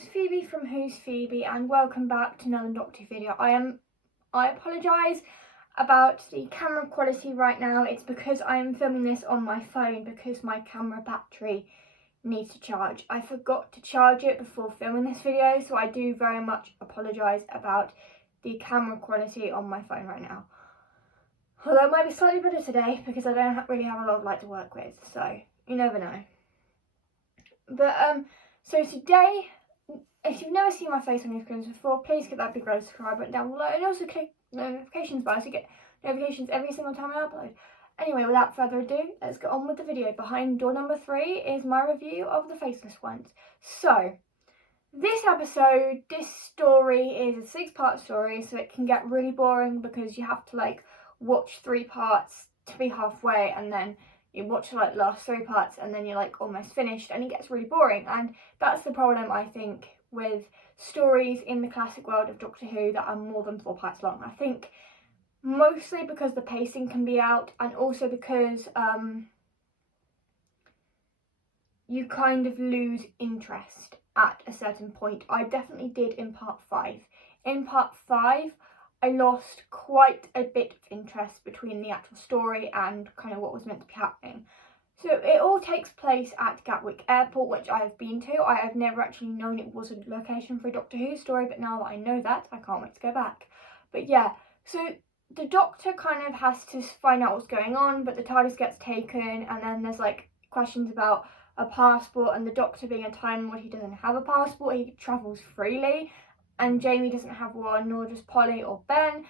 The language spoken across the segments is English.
it's Phoebe from Who's Phoebe and welcome back to another Doctor Who video. I apologise about the camera quality right now. It's because I am filming this on my phone because my camera battery needs to charge. I forgot to charge it before filming this video, so I do very much apologise about the camera quality on my phone right now. Although it might be slightly better today because I don't really have a lot of light to work with, so you never know. But so today, if you've never seen my face on your screens before, please hit that big red subscribe button down below and also click the notifications bell so you get notifications every single time I upload. Anyway, without further ado, let's get on with the video. Behind door number 3 is my review of the Faceless Ones. So, this story is a 6-part story, so it can get really boring because you have to watch 3 parts to be halfway, and then you watch the last 3 parts and then you're almost finished, and it gets really boring. And that's the problem, I think, with stories in the classic world of Doctor Who that are more than 4 parts long. I think mostly because the pacing can be out, and also because you kind of lose interest at a certain point. I definitely did in part 5. In part 5, I lost quite a bit of interest between the actual story and kind of what was meant to be happening. So it all takes place at Gatwick Airport, which I have been to. I have never actually known it was a location for a Doctor Who story, but now that I know that, I can't wait to go back. But yeah, so the Doctor kind of has to find out what's going on, but the TARDIS gets taken, and then there's questions about a passport, and the Doctor being a Time Lord, he doesn't have a passport, he travels freely, and Jamie doesn't have one, nor does Polly or Ben.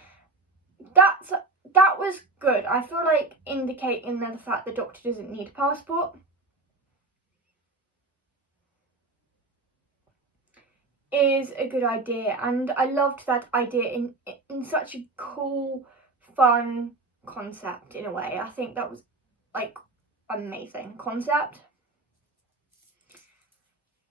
That was good. I feel like indicating the fact the Doctor doesn't need a passport is a good idea, and I loved that idea in such a cool, fun concept in a way. I think that was amazing concept.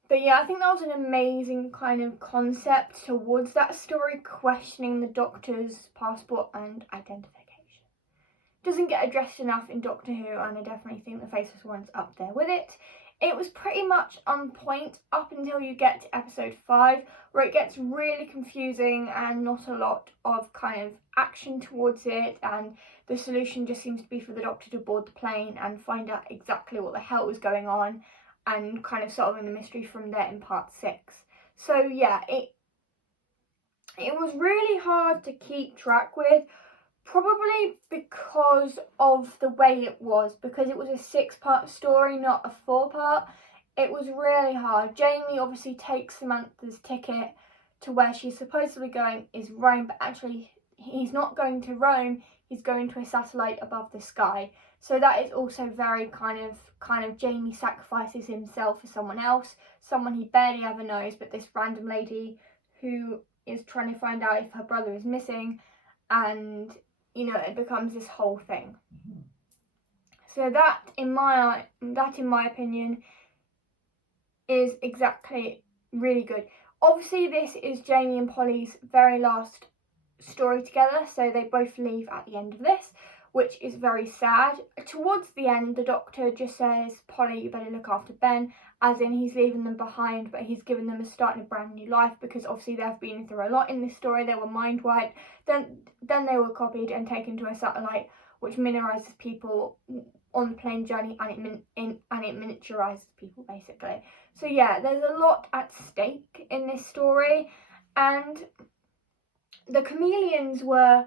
But yeah, I think that was an amazing kind of concept towards that story, questioning the Doctor's passport and identification. Doesn't get addressed enough in Doctor Who, and I definitely think the Faceless One's up there with it. It was pretty much on point up until you get to episode 5, where it gets really confusing and not a lot of kind of action towards it, and the solution just seems to be for the Doctor to board the plane and find out exactly what the hell was going on, and kind of solving the mystery from there in part 6. So yeah, it was really hard to keep track with, probably because of the way it was, because it was a 6-part story, not a 4-part. It was really hard. Jamie obviously takes Samantha's ticket to where she's supposedly going is Rome, but actually he's not going to Rome, he's going to a satellite above the sky. So that is also very kind of Jamie sacrifices himself for someone else, someone he barely ever knows, but this random lady who is trying to find out if her brother is missing, and it becomes this whole thing. So that in my opinion is exactly really good. Obviously this is Jamie and Polly's very last story together, so they both leave at the end of this, which is very sad. Towards the end, the Doctor just says, Polly, you better look after Ben, as in he's leaving them behind, but he's given them a start in a brand new life, because obviously they've been through a lot in this story. They were mind wiped, then they were copied and taken to a satellite which minimizes people on the plane journey, and it miniaturizes people basically. So yeah, there's a lot at stake in this story, and the Chameleons were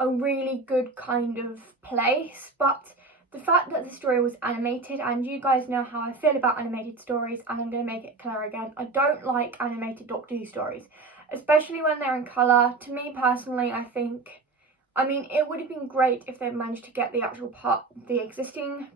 a really good kind of place, but the fact that the story was animated, and you guys know how I feel about animated stories, and I'm going to make it clear again, I don't like animated Doctor Who stories, especially when they're in colour. To me personally, I mean, it would have been great if they managed to get the existing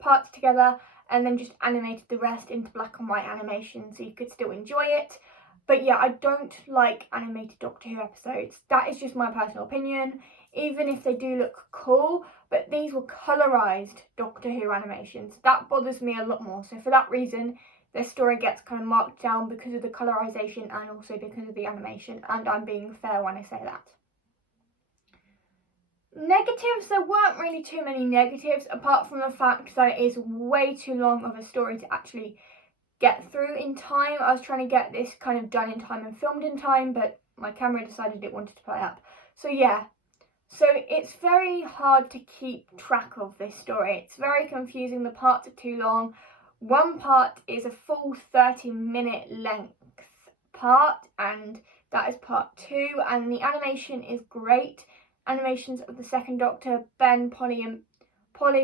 parts together and then just animated the rest into black and white animation so you could still enjoy it. But yeah, I don't like animated Doctor Who episodes. That is just my personal opinion, even if they do look cool, but these were colourised Doctor Who animations. That bothers me a lot more. So for that reason, their story gets kind of marked down because of the colorisation and also because of the animation, and I'm being fair when I say that. Negatives, there weren't really too many negatives, apart from the fact that it is way too long of a story to actually get through in time. I was trying to get this kind of done in time and filmed in time, but my camera decided it wanted to play up. So yeah, so it's very hard to keep track of this story. It's very confusing. The parts are too long. One part is a full 30-minute length part, and that is part 2, and the animation is great. Animations of the second Doctor, Ben, Ben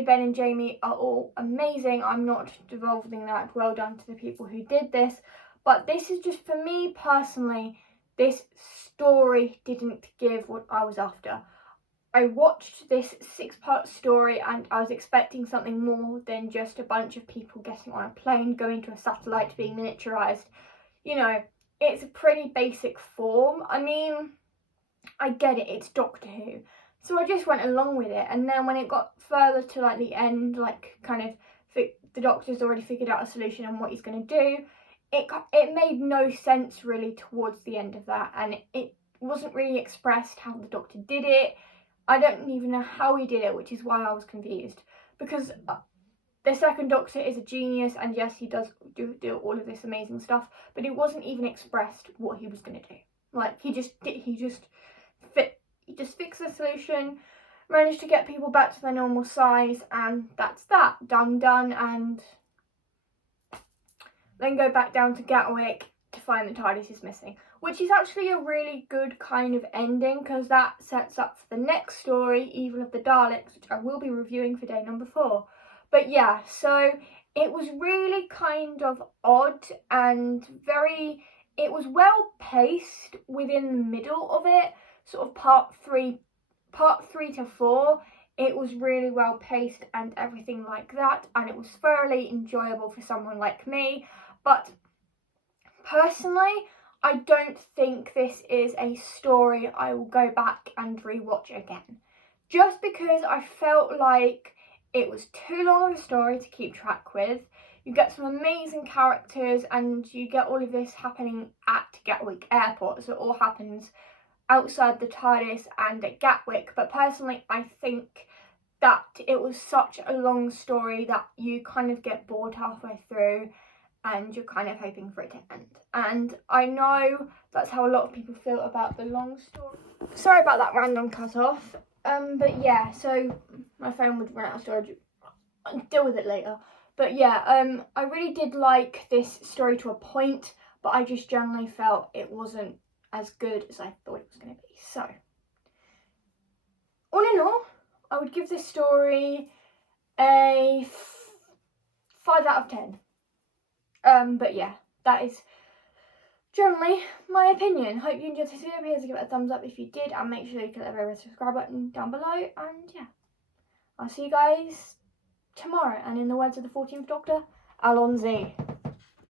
and Jamie are all amazing. I'm not devolving that. Well done to the people who did this. But this is just, for me personally, this story didn't give what I was after. I watched this 6-part story and I was expecting something more than just a bunch of people getting on a plane, going to a satellite, being miniaturized. You know, it's a pretty basic form. I mean, I get it, it's Doctor Who. So I just went along with it, and then when it got further to like the end, like kind of the Doctor's already figured out a solution on what he's going to do, it made no sense really towards the end of that, and it wasn't really expressed how the Doctor did it. I don't even know how he did it, which is why I was confused, because the second Doctor is a genius, and yes, he does do all of this amazing stuff, but it wasn't even expressed what he was going to do. Like, he just fixed the solution, managed to get people back to their normal size, and that's that. Done, and then go back down to Gatwick to find the TARDIS is missing, which is actually a really good kind of ending, because that sets up for the next story, Evil of the Daleks, which I will be reviewing for day number 4. But yeah, so it was really kind of odd and it was well paced within the middle of it, sort of part 3 to 4. It was really well paced and everything like that, and it was thoroughly enjoyable for someone like me. But personally, I don't think this is a story I will go back and rewatch again, just because I felt like it was too long of a story to keep track with. You get some amazing characters, and you get all of this happening at Gatwick Airport, so it all happens outside the TARDIS and at Gatwick. But personally, I think that it was such a long story that you kind of get bored halfway through, and you're kind of hoping for it to end. And I know that's how a lot of people feel about the long story. Sorry about that random cut off. But yeah, so my phone would run out of storage. I'll deal with it later. But yeah, I really did like this story to a point, but I just generally felt it wasn't as good as I thought it was going to be. So, all in all, I would give this story a 5 out of 10. But yeah, that is generally my opinion. Hope you enjoyed this video. Please give it a thumbs up if you did, and make sure you click that red subscribe button down below. And yeah, I'll see you guys tomorrow. And in the words of the 14th Doctor, Alonzi.